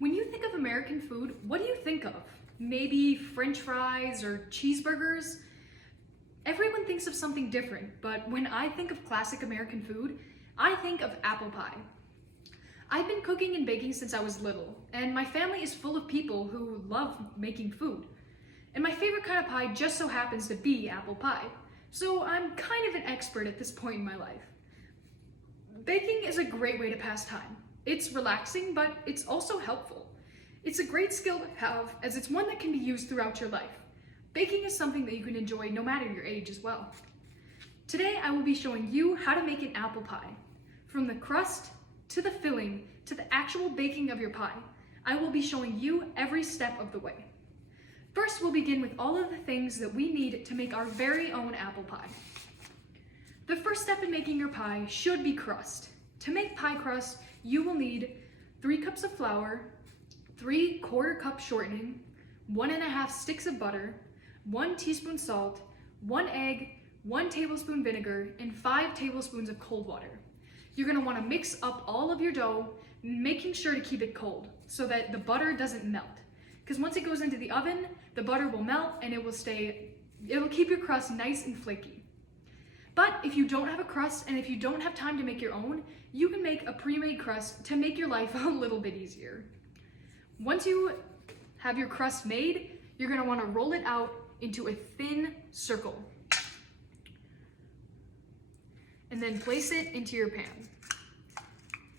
When you think of American food, what do you think of? Maybe French fries or cheeseburgers? Everyone thinks of something different, but when I think of classic American food, I think of apple pie. I've been cooking and baking since I was little, and my family is full of people who love making food. And my favorite kind of pie just so happens to be apple pie, so I'm kind of an expert at this point in my life. Baking is a great way to pass time. It's relaxing, but it's also helpful. It's a great skill to have, as it's one that can be used throughout your life. Baking is something that you can enjoy no matter your age as well. Today I will be showing you how to make an apple pie. From the crust, to the filling, to the actual baking of your pie, I will be showing you every step of the way. First, we'll begin with all of the things that we need to make our very own apple pie. The first step in making your pie should be crust. To make pie crust, you will need 3 cups of flour, 3/4 cup shortening, 1½ sticks of butter, 1 teaspoon salt, 1 egg, 1 tablespoon vinegar, and 5 tablespoons of cold water. You're gonna wanna mix up all of your dough, making sure to keep it cold so that the butter doesn't melt. Because once it goes into the oven, the butter will melt and it will keep your crust nice and flaky. But if you don't have a crust and if you don't have time to make your own, you can make a pre-made crust to make your life a little bit easier. Once you have your crust made, you're gonna wanna roll it out into a thin circle. And then place it into your pan,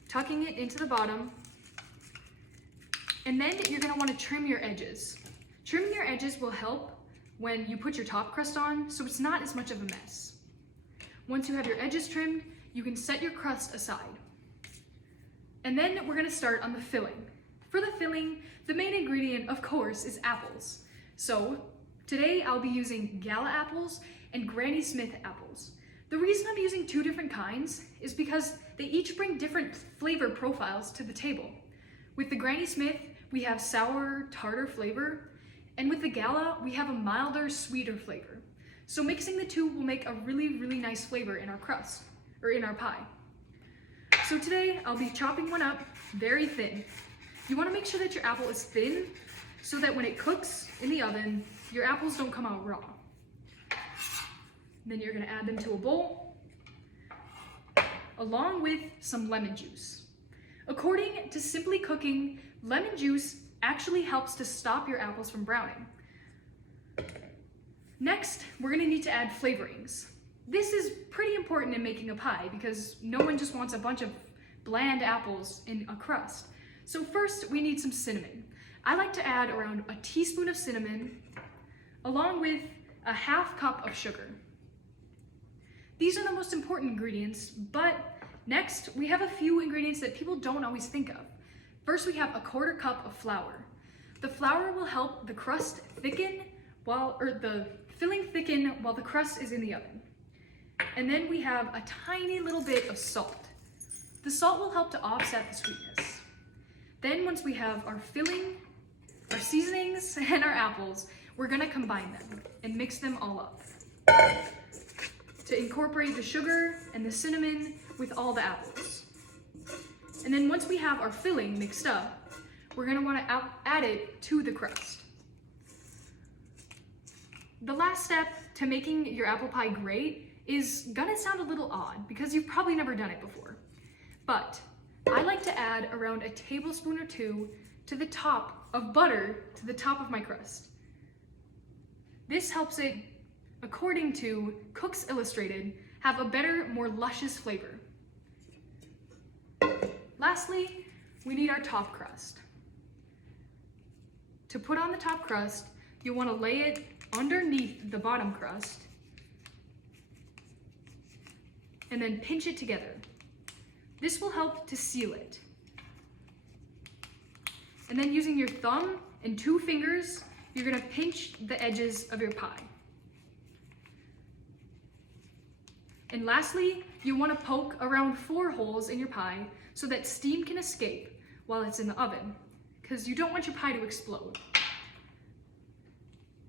tucking it into the bottom. And then you're gonna wanna trim your edges. Trimming your edges will help when you put your top crust on, so it's not as much of a mess. Once you have your edges trimmed, you can set your crust aside. And then we're gonna start on the filling. For the filling, the main ingredient, of course, is apples. So today I'll be using Gala apples and Granny Smith apples. The reason I'm using 2 different kinds is because they each bring different flavor profiles to the table. With the Granny Smith, we have sour, tartar flavor, and with the Gala, we have a milder, sweeter flavor. So mixing the 2 will make a really, really nice flavor in our crust, or in our pie. So today, I'll be chopping one up very thin. You wanna make sure that your apple is thin so that when it cooks in the oven, your apples don't come out raw. Then you're gonna add them to a bowl, along with some lemon juice. According to Simply Cooking, lemon juice actually helps to stop your apples from browning. Next, we're gonna need to add flavorings. This is pretty important in making a pie because no one just wants a bunch of bland apples in a crust. So first, we need some cinnamon. I like to add around a teaspoon of cinnamon, along with a ½ cup of sugar. These are the most important ingredients, but next, we have a few ingredients that people don't always think of. First, we have a 1/4 cup of flour. The flour will help the crust thicken the filling thicken while the crust is in the oven. And then we have a tiny little bit of salt. The salt will help to offset the sweetness. Then once we have our filling, our seasonings, and our apples, we're gonna combine them and mix them all up to incorporate the sugar and the cinnamon with all the apples. And then once we have our filling mixed up, we're gonna wanna add it to the crust. The last step to making your apple pie great is gonna sound a little odd because you've probably never done it before. But I like to add around a tablespoon or 2 to the top of butter to the top of my crust. This helps it, according to Cooks Illustrated, have a better, more luscious flavor. Lastly, we need our top crust. To put on the top crust, you'll want to lay it underneath the bottom crust and then pinch it together. This will help to seal it. And then using your thumb and 2 fingers, you're gonna pinch the edges of your pie. And lastly, you wanna poke around 4 holes in your pie so that steam can escape while it's in the oven, because you don't want your pie to explode.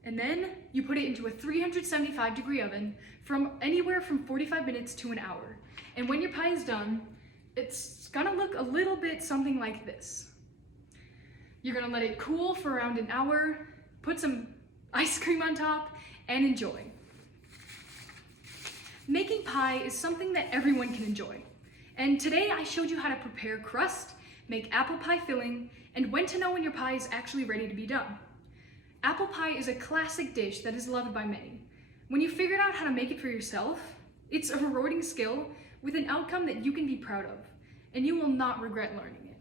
And then you put it into a 375-degree oven from anywhere from 45 minutes to an hour. And when your pie is done, it's gonna look a little bit something like this. You're gonna let it cool for around an hour, put some ice cream on top, and enjoy. Making pie is something that everyone can enjoy. And today I showed you how to prepare crust, make apple pie filling, and when to know when your pie is actually ready to be done. Apple pie is a classic dish that is loved by many. When you figured out how to make it for yourself, it's a rewarding skill with an outcome that you can be proud of, and you will not regret learning it.